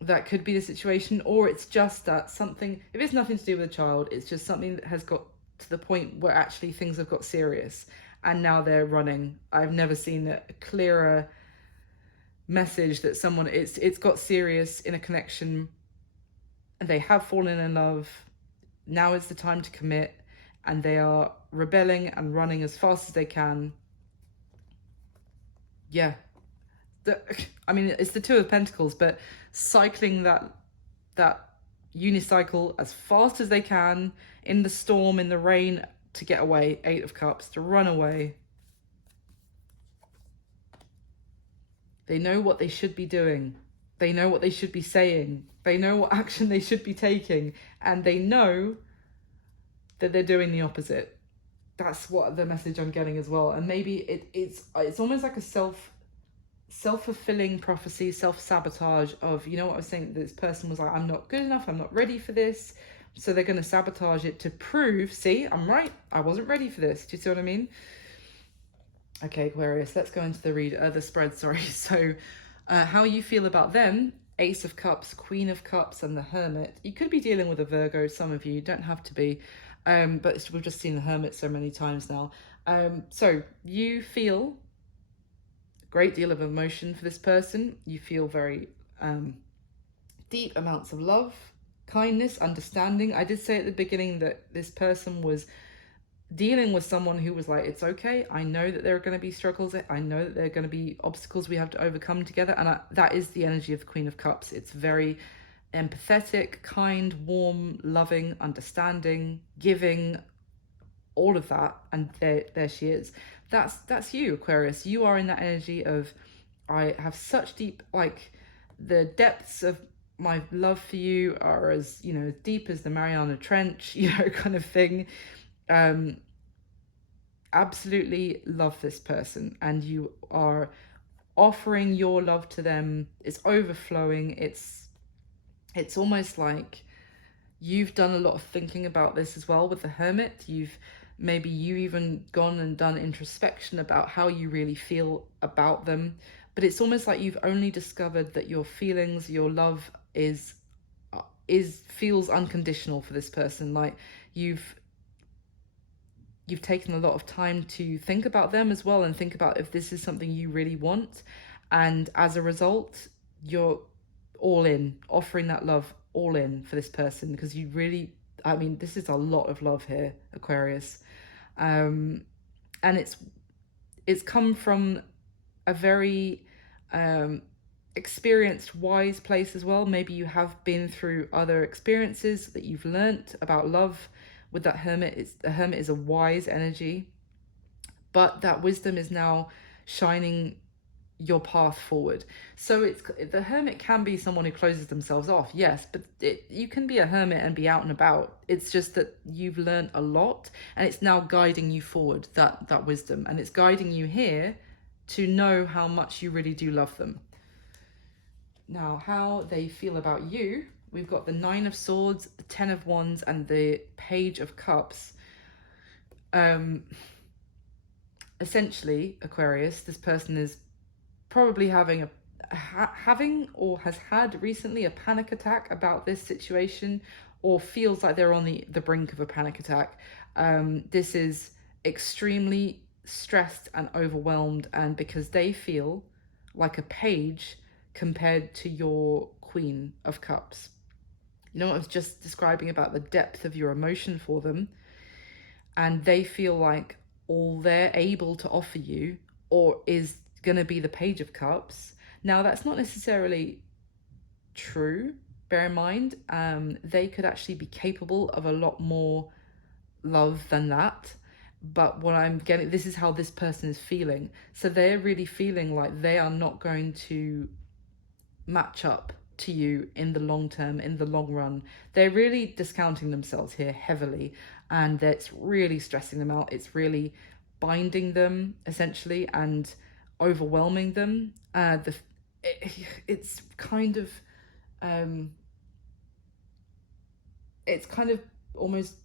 that could be the situation, or it's just that something, if it's nothing to do with a child, it's just something that has got to the point where actually things have got serious and now they're running. I've never seen a clearer message that someone, it's got serious in a connection and they have fallen in love. Now is the time to commit, and they are rebelling and running as fast as they can. Yeah. I mean, it's the Two of Pentacles, but cycling that unicycle as fast as they can in the storm, in the rain, to get away. Eight of Cups, to run away. They know what they should be doing. They know what they should be saying. They know what action they should be taking, and they know that they're doing the opposite. That's what the message I'm getting as well. And maybe it's almost like a self-fulfilling prophecy, self-sabotage of, you know what I was saying, this person was like, I'm not good enough, I'm not ready for this, so they're going to sabotage it to prove, see, I'm right, I wasn't ready for this. Do you see what I mean? Okay, Aquarius, let's go into the spread. So how you feel about them: Ace of Cups, Queen of Cups, and the Hermit. You could be dealing with a Virgo, some of you don't have to be, but we've just seen the Hermit so many times now. So you feel great deal of emotion for this person. You feel very deep amounts of love, kindness, understanding. I did say at the beginning that this person was dealing with someone who was like, it's okay, I know that there are going to be struggles, I know that there are going to be obstacles we have to overcome together. And that is the energy of the Queen of Cups. It's very empathetic, kind, warm, loving, understanding, giving, all of that. And there she is. That's you, Aquarius. You are in that energy of, I have such deep, like, the depths of my love for you are as, you know, as deep as the Mariana Trench, you know, kind of thing. Absolutely love this person, and you are offering your love to them. It's overflowing. It's almost like you've done a lot of thinking about this as well with the Hermit. Maybe you even gone and done introspection about how you really feel about them, but it's almost like you've only discovered that your feelings, your love feels unconditional for this person. Like you've taken a lot of time to think about them as well, and think about if this is something you really want, and as a result you're all in, offering that love all in for this person, because you really, I mean, this is a lot of love here, Aquarius. And it's come from a very experienced, wise place as well. Maybe you have been through other experiences that you've learnt about love. With that Hermit, the Hermit is a wise energy, but that wisdom is now shining your path forward. So the Hermit can be someone who closes themselves off, yes, but you can be a hermit and be out and about. It's just that you've learned a lot, and it's now guiding you forward, that wisdom, and it's guiding you here to know how much you really do love them. Now, how they feel about you. We've got the 9 of Swords, the 10 of Wands, and the Page of Cups. Essentially, Aquarius, this person is probably having or has had recently a panic attack about this situation, or feels like they're on the brink of a panic attack. This is extremely stressed and overwhelmed, and because they feel like a page compared to your Queen of Cups. You know what I was just describing about the depth of your emotion for them, and they feel like all they're able to offer you or is going to be the Page of Cups. Now, that's not necessarily true. Bear in mind, they could actually be capable of a lot more love than that. But what I'm getting, this is how this person is feeling. So they're really feeling like they are not going to match up to you in the long term, in the long run. They're really discounting themselves here heavily, and that's really stressing them out. It's really binding them essentially and overwhelming them. It's kind of almost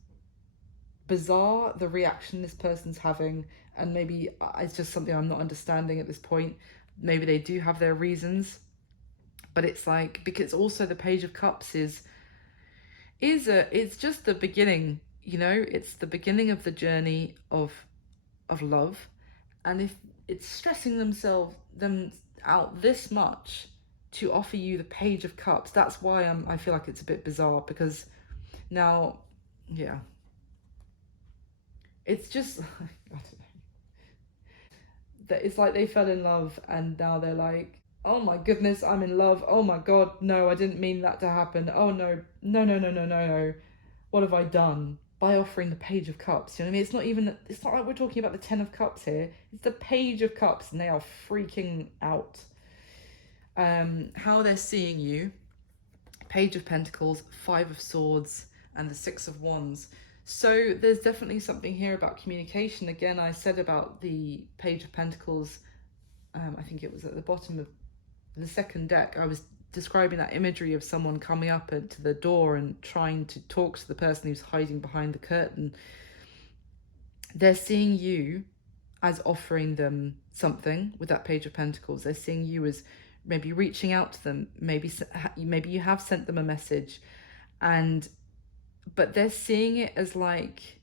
bizarre, the reaction this person's having, and maybe it's just something I'm not understanding at this point. Maybe they do have their reasons, but it's like, because also the Page of Cups it's just the beginning, you know, it's the beginning of the journey of love. And if it's stressing them out this much to offer you the Page of Cups, that's why I feel like it's a bit bizarre, because now, yeah, it's just I don't know, that it's like they fell in love and now they're like, oh my goodness, I'm in love. Oh my God, no, I didn't mean that to happen. Oh no. What have I done by offering the Page of Cups? You know what I mean? It's not like we're talking about the 10 of Cups here. It's the Page of Cups, and they are freaking out. How they're seeing you. Page of Pentacles, 5 of Swords, and the 6 of Wands. So there's definitely something here about communication. Again, I said about the Page of Pentacles, I think it was at the bottom of the second deck. I was describing that imagery of someone coming up to the door and trying to talk to the person who's hiding behind the curtain. They're seeing you as offering them something with that Page of Pentacles. They're seeing you as maybe reaching out to them. Maybe you have sent them a message, but they're seeing it as like,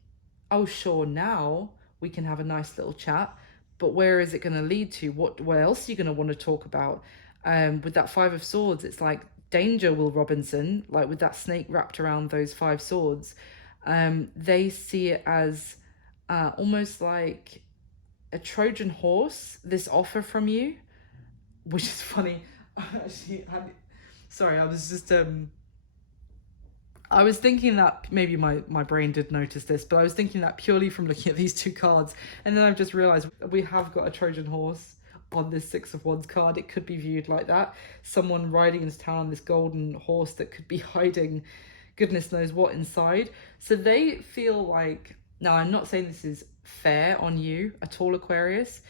oh sure, now we can have a nice little chat, but where is it going to lead to? What else are you going to want to talk about? With that 5 of Swords, it's like danger, Will Robinson, like with that snake wrapped around those 5 swords. They see it as almost like a Trojan horse, this offer from you, which is funny. Sorry, I was just I was thinking that maybe my brain did notice this, but I was thinking that purely from looking at these two cards, and then I've just realized we have got a Trojan horse on this Six of Wands card. It could be viewed like that. Someone riding into town on this golden horse that could be hiding goodness knows what inside. So they feel like, now I'm not saying this is fair on you at all, Aquarius,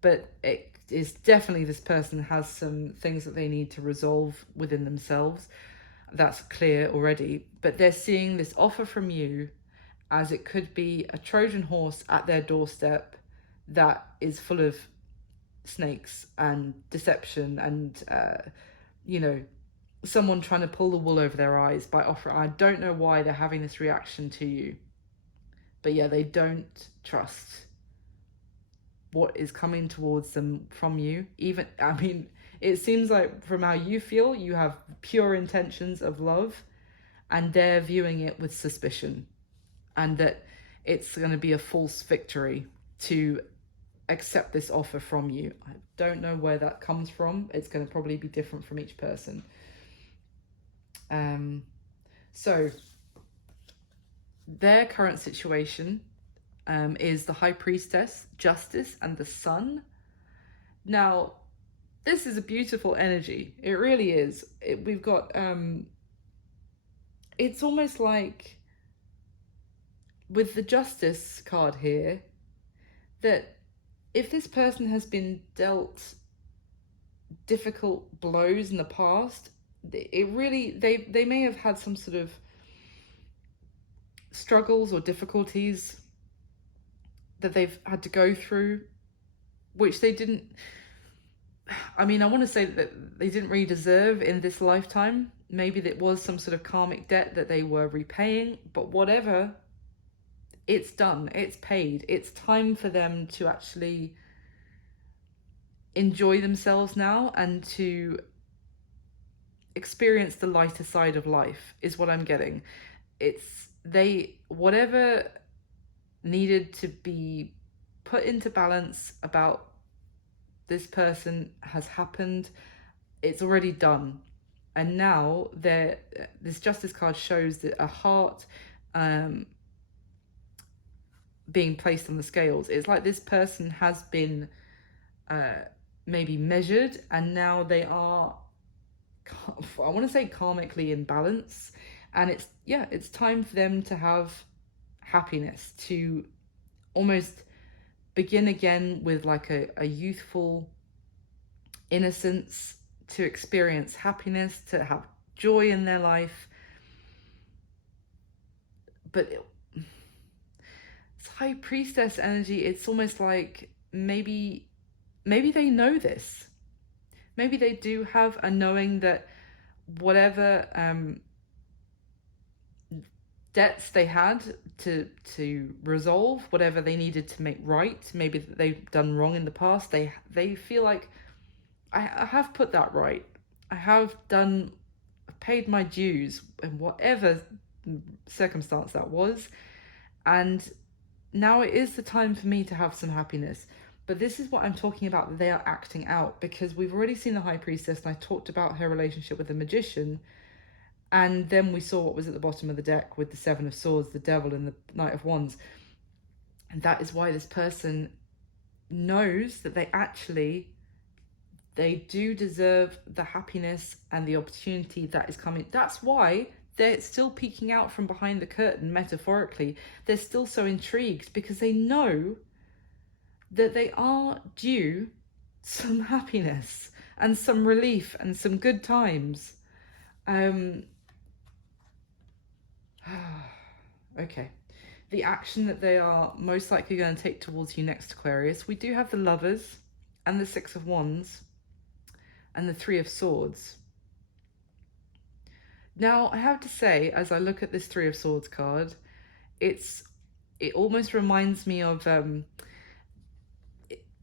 but it is definitely this person has some things that they need to resolve within themselves. That's clear already. But they're seeing this offer from you as it could be a Trojan horse at their doorstep that is full of snakes and deception and, you know, someone trying to pull the wool over their eyes by offering. I don't know why they're having this reaction to you. But yeah, they don't trust what is coming towards them from you. Even, I mean, it seems like from how you feel, you have pure intentions of love, and they're viewing it with suspicion, and that it's going to be a false victory to accept this offer from you. I don't know where that comes from. It's going to probably be different from each person. So their current situation is the High Priestess, Justice, and the Sun. Now, this is a beautiful energy. It really is. We've got, it's almost like with the Justice card here, that if this person has been dealt difficult blows in the past, it really, they may have had some sort of struggles or difficulties that they've had to go through, which they didn't, I mean, I want to say that they didn't really deserve in this lifetime. Maybe it was some sort of karmic debt that they were repaying, but whatever, it's done, it's paid. It's time for them to actually enjoy themselves now and to experience the lighter side of life, is what I'm getting. It's whatever needed to be put into balance about this person has happened. It's already done, and now this Justice card shows that a heart being placed on the scales. It's like this person has been maybe measured, and now they are, I want to say, karmically in balance, and it's time for them to have happiness, to almost begin again with like a youthful innocence, to experience happiness, to have joy in their life. But it's High Priestess energy. It's almost like maybe they know this. Maybe they do have a knowing that whatever debts they had to resolve, whatever they needed to make right, maybe that they've done wrong in the past, they feel like, I have put that right. I have paid my dues in whatever circumstance that was, and now it is the time for me to have some happiness. But this is what I'm talking about, that they are acting out, because we've already seen the High Priestess, and I talked about her relationship with the Magician, and then we saw what was at the bottom of the deck with the Seven of Swords, the Devil, and the Knight of Wands. And that is why this person knows that they do deserve the happiness and the opportunity that is coming. That's why they're still peeking out from behind the curtain, metaphorically. They're still so intrigued, because they know that they are due some happiness and some relief and some good times. Okay, the action that they are most likely going to take towards you next, Aquarius, we do have the Lovers and the Six of Wands and the Three of Swords. Now, I have to say, as I look at this Three of Swords card, it almost reminds me of,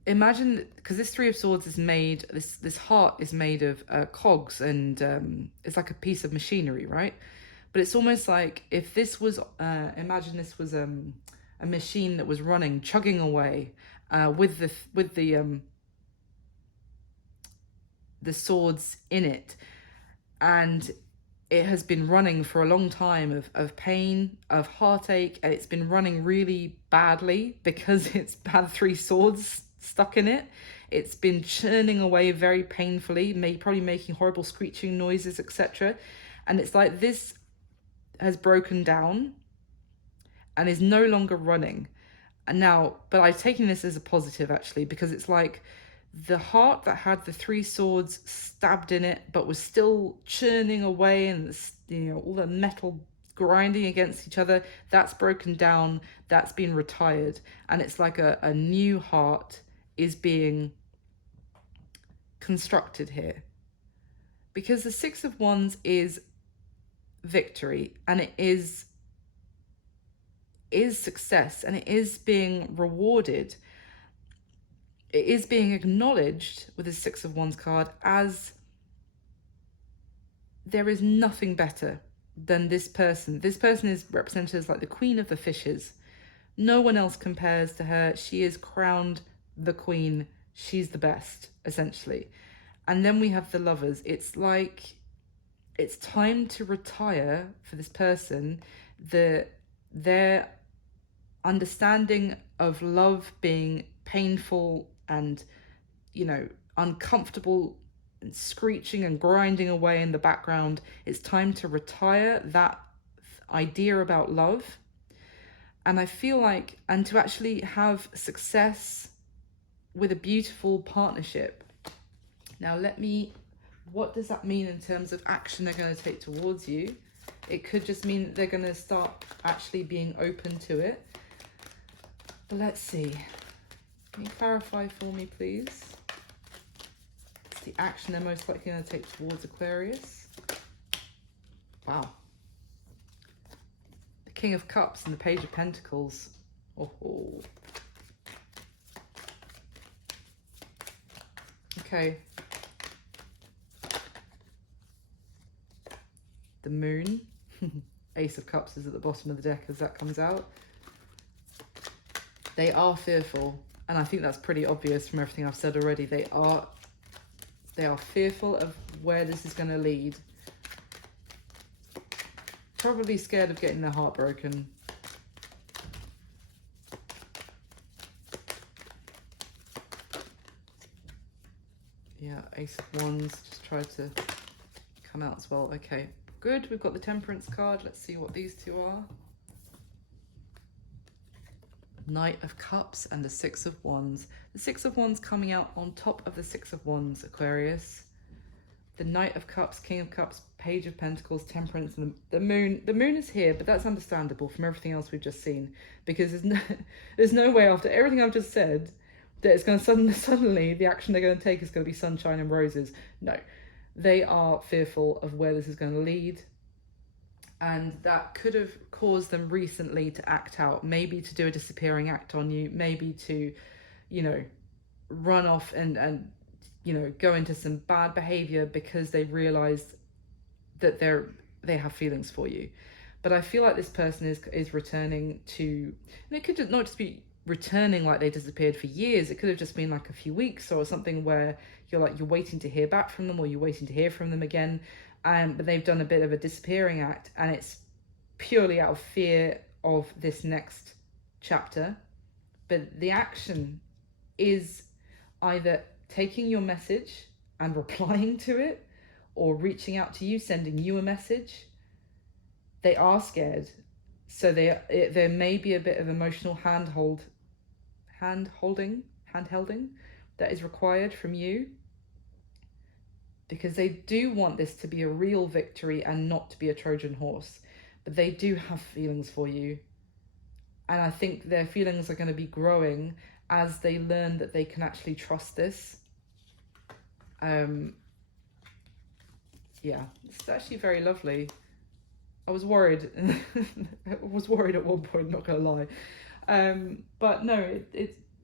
imagine, because this Three of Swords is made, this heart is made of cogs, and it's like a piece of machinery, right? But it's almost like if this was, imagine this was a machine that was running, chugging away with the swords in it, and it has been running for a long time of pain, of heartache, and it's been running really badly because it's had three swords stuck in it. It's been churning away very painfully, probably making horrible screeching noises, etc. And it's like this has broken down and is no longer running. And now, but I've taken this as a positive actually, because it's like the heart that had the 3 swords stabbed in it, but was still churning away, and all the metal grinding against each other, that's broken down, that's been retired. And it's like a new heart is being constructed here. Because the 6 of Wands is victory, and it is success, and it is being rewarded. It is being acknowledged with the 6 of Wands card as there is nothing better than this person. This person is represented as like the queen of the fishes. No one else compares to her. She is crowned the queen. She's the best, essentially. And then we have the Lovers. It's like it's time to retire for this person. Their understanding of love being painful and, uncomfortable and screeching and grinding away in the background. It's time to retire that idea about love. And I feel like, and to actually have success with a beautiful partnership. Now, what does that mean in terms of action they're going to take towards you? It could just mean that they're going to start actually being open to it. But let's see. Can you clarify for me, please? It's the action they're most likely going to take towards Aquarius. Wow. The King of Cups and the Page of Pentacles. Oh. Okay. The Moon. Ace of Cups is at the bottom of the deck as that comes out. They are fearful, and I think that's pretty obvious from everything I've said already. They are fearful of where this is going to lead. Probably scared of getting their heart broken. Yeah, Ace of Wands just tried to come out as well. Okay, good. We've got the Temperance card. Let's see what these two are. Knight of Cups and the 6 of Wands. The 6 of Wands coming out on top of the 6 of Wands, Aquarius. The Knight of Cups, King of Cups, Page of Pentacles, Temperance, and the Moon. The Moon is here, but that's understandable from everything else we've just seen, because there's no way after everything I've just said that it's going to suddenly the action they're going to take is going to be sunshine and roses. No, they are fearful of where this is going to lead. And that could have caused them recently to act out, maybe to do a disappearing act on you, maybe to, run off and go into some bad behavior because they realized that they have feelings for you. But I feel like this person is returning to, and it could not just be returning like they disappeared for years. It could have just been like a few weeks or something where you're waiting to hear back from them, or you're waiting to hear from them again. But they've done a bit of a disappearing act, and it's purely out of fear of this next chapter. But the action is either taking your message and replying to it, or reaching out to you, sending you a message. They are scared, so there may be a bit of emotional handholding that is required from you, because they do want this to be a real victory and not to be a Trojan horse. But they do have feelings for you. And I think their feelings are going to be growing as they learn that they can actually trust this. Yeah, it's actually very lovely. I was worried. I was worried at one point, not going to lie. But no,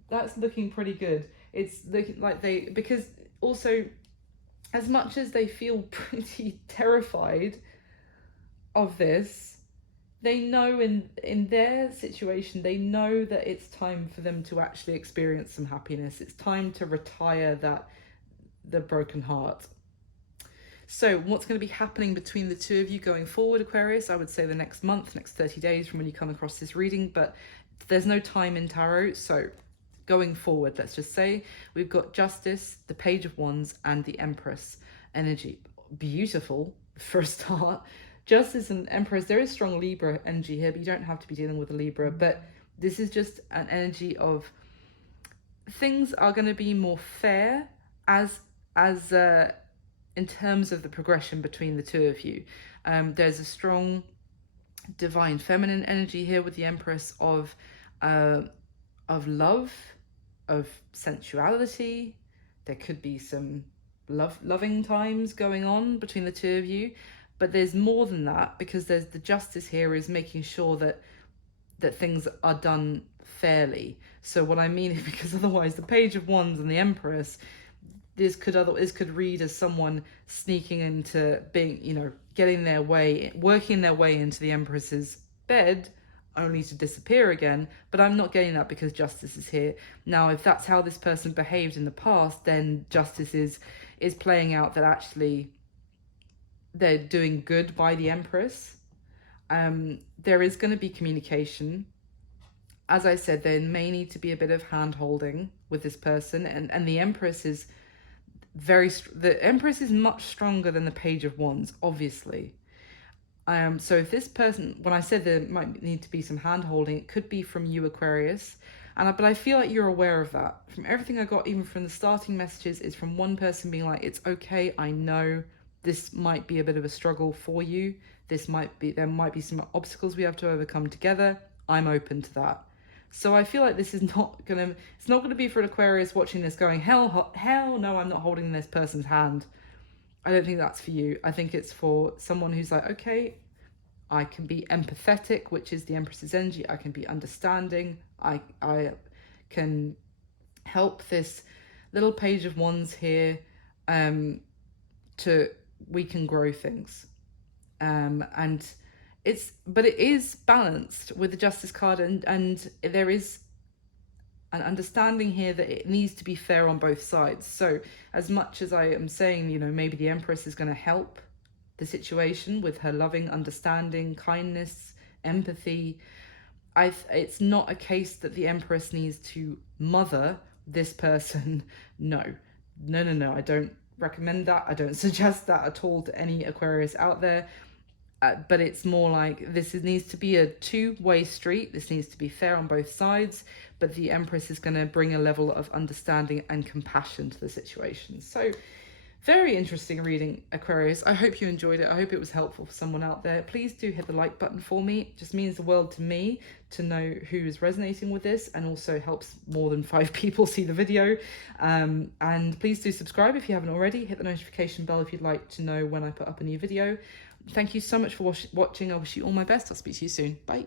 that's looking pretty good. It's looking like because also, as much as they feel pretty terrified of this, they know in their situation, they know that it's time for them to actually experience some happiness. It's time to retire the broken heart. So what's going to be happening between the two of you going forward, Aquarius? I would say the next month, next 30 days from when you come across this reading, but there's no time in tarot, so going forward, let's just say, we've got Justice, the Page of Wands, and the Empress energy. Beautiful for a start. Justice and Empress, there is strong Libra energy here, but you don't have to be dealing with a Libra. But this is just an energy of things are going to be more fair as in terms of the progression between the two of you. There's a strong divine feminine energy here with the Empress of love, of sensuality. There could be some loving times going on between the two of you, but there's more than that, because there's the Justice here is making sure that things are done fairly. So what I mean is, because otherwise the Page of Wands and the Empress, this could read as someone sneaking into being, you know, getting their way, working their way into the Empress's bed, only to disappear again. But I'm not getting that, because Justice is here. Now, if that's how this person behaved in the past, then Justice is playing out that actually they're doing good by the Empress. There is going to be communication. As I said, there may need to be a bit of hand-holding with this person, and the Empress is the Empress is much stronger than the Page of Wands, obviously. So if this person, when I said there might need to be some hand-holding, it could be from you, Aquarius, but I feel like you're aware of that. From everything I got, even from the starting messages, is from one person being like, it's okay, I know this might be a bit of a struggle for you. There might be some obstacles we have to overcome together. I'm open to that. So I feel like this is it's not gonna be for an Aquarius watching this going, hell no, I'm not holding this person's hand. I don't think that's for you. I think it's for someone who's like, okay, I can be empathetic, which is the Empress's energy. I can be understanding. I can help this little Page of Wands here we can grow things. But it is balanced with the Justice card, and there is an understanding here that it needs to be fair on both sides. So as much as I am saying, you know, maybe the Empress is going to help the situation with her loving understanding, kindness, empathy, it's not a case that the Empress needs to mother this person. No, I don't recommend that. I don't suggest that at all to any Aquarius out there. But it's more like this needs to be a two-way street. This needs to be fair on both sides. But the Empress is going to bring a level of understanding and compassion to the situation. So very interesting reading, Aquarius. I hope you enjoyed it. I hope it was helpful for someone out there. Please do hit the like button for me. It just means the world to me to know who is resonating with this, and also helps more than 5 people see the video. And please do subscribe if you haven't already. Hit the notification bell if you'd like to know when I put up a new video. Thank you so much for watching. I wish you all my best. I'll speak to you soon. Bye.